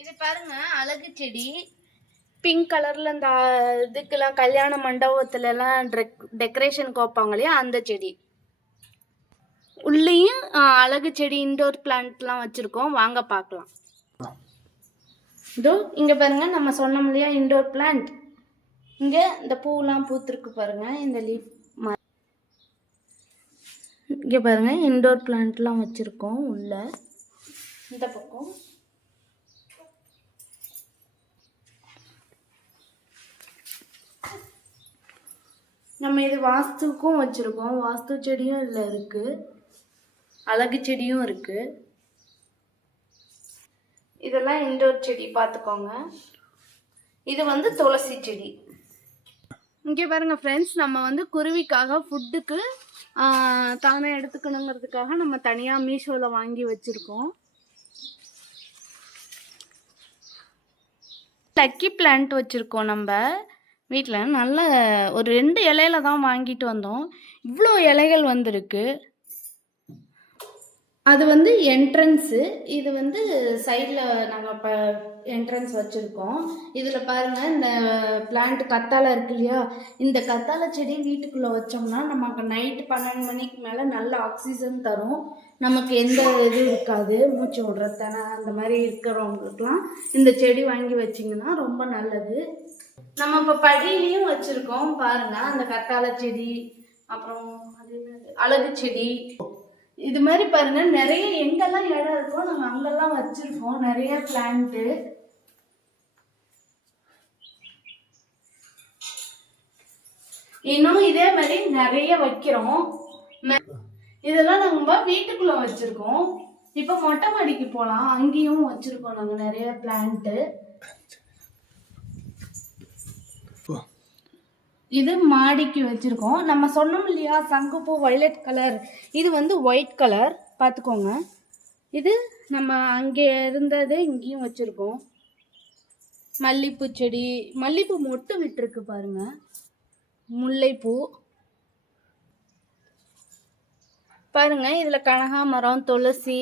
இது பாருங்க அழகு செடி. பிங்க் கலர்ல இந்த இதுக்கெல்லாம் கல்யாண மண்டபத்துல எல்லாம் டெக்கரேஷனுக்கு வைப்பாங்க இல்லையா அந்த செடி. உள்ளேயும் அழகு செடி இன்டோர் பிளான்ட்லாம் வச்சிருக்கோம், வாங்க பார்க்கலாம். இதோ இங்க பாருங்க நம்ம சொன்னோம் இல்லையா இன்டோர் பிளான்ட். இங்க இந்த பூவெல்லாம் பூத்திருக்கு பாருங்க. இந்த லீஃப் இங்க பாருங்க இன்டோர் பிளான்ட்லாம் வச்சிருக்கோம் உள்ள. இந்த பக்கம் நம்ம இது வாஸ்துக்கும் வச்சிருக்கோம். வாஸ்து செடியும் இதுல இருக்கு, அழகு செடியும் இருக்கு. இதெல்லாம் இன்டோர் செடி பார்த்துக்கோங்க. இது வந்து துளசி செடி. இங்கே பாருங்க ஃப்ரெண்ட்ஸ், நம்ம வந்து குருவிக்காக ஃபுட்டுக்கு தானே எடுத்துக்கணுங்கிறதுக்காக நம்ம தனியாக மீஷோவில் வாங்கி வச்சுருக்கோம். லக்கி பிளான்ட் வச்சுருக்கோம் நம்ம வீட்டில். நல்ல ஒரு 2 இலையில தான் வாங்கிட்டு வந்தோம். இவ்வளோ இலைகள் வந்திருக்கு. அது வந்து என்ட்ரன்ஸு, இது வந்து சைடில் நாங்கள் இப்போ என்ட்ரன்ஸ் வச்சுருக்கோம். இதில் பாருங்கள் இந்த பிளான்ட் கத்தாழை இருக்கு இல்லையா, இந்த கத்தாழை செடி வீட்டுக்குள்ளே வச்சோம்னா நமக்கு நைட்டு 12 மணிக்கு மேலே நல்ல ஆக்சிஜன் தரும். நமக்கு எந்த இதுவும் இருக்காது, மூச்சு விடுறதான அந்த மாதிரி இருக்கிறவங்களுக்குலாம் இந்த செடி வாங்கி வச்சிங்கன்னா ரொம்ப நல்லது. நம்ம இப்போ படியிலையும் வச்சுருக்கோம் பாருங்கள், அந்த கத்தாழை செடி, அப்புறம் அது அழகு செடி. இது மாதிரி பாருங்க நிறைய எங்கெல்லாம் இடம் இருக்கோ நம்ம அங்கெல்லாம் வச்சிருக்கோம் நிறைய பிளான்ட். இன்னும் இதே மாதிரி நிறைய வைக்கிறோம். இதெல்லாம் நம்ம வீட்டுக்குள்ள வச்சிருக்கோம். இப்ப மொட்டை மாடிக்கு போலாம், அங்கேயும் வச்சிருக்கோம் நாங்க நிறைய பிளான்ட். இது மாடிக்கு வச்சிருக்கோம். நம்ம சொன்னோம் இல்லையா சங்குப்பூ வயலட் கலர், இது வந்து ஒயிட் கலர் பார்த்துக்கோங்க. இது நம்ம அங்கே இருந்தது இங்கேயும் வச்சிருக்கோம். மல்லிப்பூ செடி, மல்லிப்பூ மொட்டு விட்டுருக்கு பாருங்க. முல்லைப்பூ பாருங்க, இதுல கனகாமரம், துளசி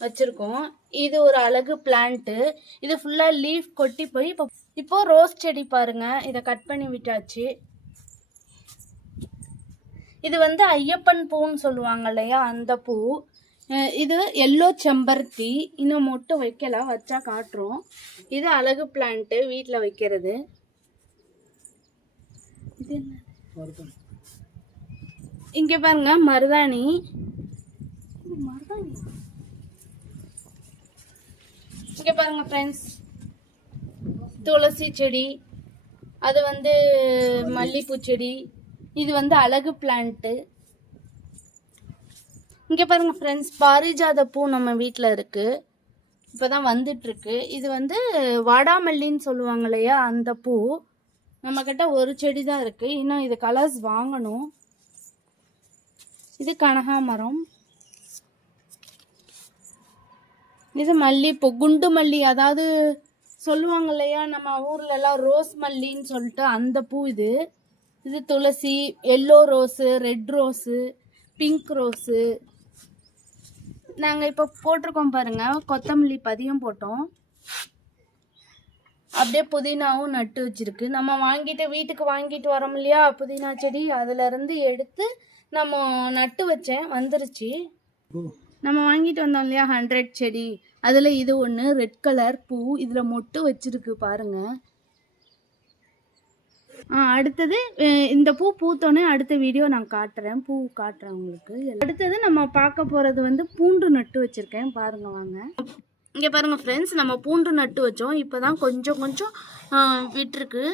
வச்சிருக்கோம். இது ஒரு அழகு பிளான்ட். இது ஃபுல்லா லீஃப் கொட்டி போய் இப்போ ரோஸ் செடி பாருங்க, இதை கட் பண்ணி விட்டாச்சு. இது வந்து ஐயப்பன் பூன்னு சொல்லுவாங்க இல்லையா அந்த பூ. இது எல்லோ செம்பருத்தி, இன்னும் மொட்டு வைக்கல, வச்சா காட்டுறோம். இது அழகு பிளான்ட் வீட்டில் வைக்கிறது. இது என்ன இங்க பாருங்க மருதாணி. இங்க பாருங்க ஃப்ரெண்ட்ஸ், துளசி செடி, அது வந்து மல்லிப்பூ செடி, இது வந்து அழகு பிளான்ட்டு. இங்கே பாருங்க ஃப்ரெண்ட்ஸ், பாரிஜாத பூ நம்ம வீட்டில் இருக்கு, இப்போதான் வந்துட்டு இருக்கு. இது வந்து வாடாமல்லின்னு சொல்லுவாங்க இல்லையா அந்த பூ. நம்ம கிட்ட ஒரு செடி தான் இருக்கு, இன்னும் இது கலர்ஸ் வாங்கணும். இது கனகாமரம், இது மல்லிப்பூ, குண்டு மல்லி, அதாவது சொல்லுவாங்க இல்லையா நம்ம ஊர்ல எல்லாம் ரோஸ் மல்லின்னு சொல்லிட்டு அந்த பூ இது. இது துளசி, yellow rose, red rose, pink rose. நாங்கள் இப்போ போட்டிருக்கோம் பாருங்க, கொத்தமல்லி பதியம் போட்டோம். அப்படியே புதினாவும் நட்டு வச்சிருக்கு. நம்ம வாங்கிட்டு வீட்டுக்கு வாங்கிட்டு வரோம் இல்லையா புதினா செடி, அதுல இருந்து எடுத்து நம்ம நட்டு வச்சேன், வந்துருச்சு. நம்ம வாங்கிட்டு வந்தோம் இல்லையா 100 செடி, அதுல இது ஒன்று ரெட் கலர் பூ, இதுல மொட்டு வச்சிருக்கு பாருங்க. அடுத்தது இந்த பூ பூத்தோன்னே அடுத்த வீடியோ நான் காட்டுறேன், பூ காட்டுறேன் உங்களுக்கு. அடுத்தது நம்ம பார்க்க போகிறது வந்து பூண்டு நட்டு வச்சுருக்கேன் பாருங்க, வாங்க. இங்கே பாருங்க ஃப்ரெண்ட்ஸ், நம்ம பூண்டு நட்டு வச்சோம், இப்போ தான் கொஞ்சம் கொஞ்சம் விட்டுருக்கு.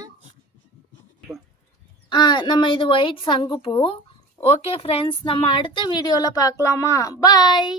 நம்ம இது ஒயிட் சங்குப்பூ. ஓகே ஃப்ரெண்ட்ஸ், நம்ம அடுத்த வீடியோவில் பார்க்கலாமா? பாய்.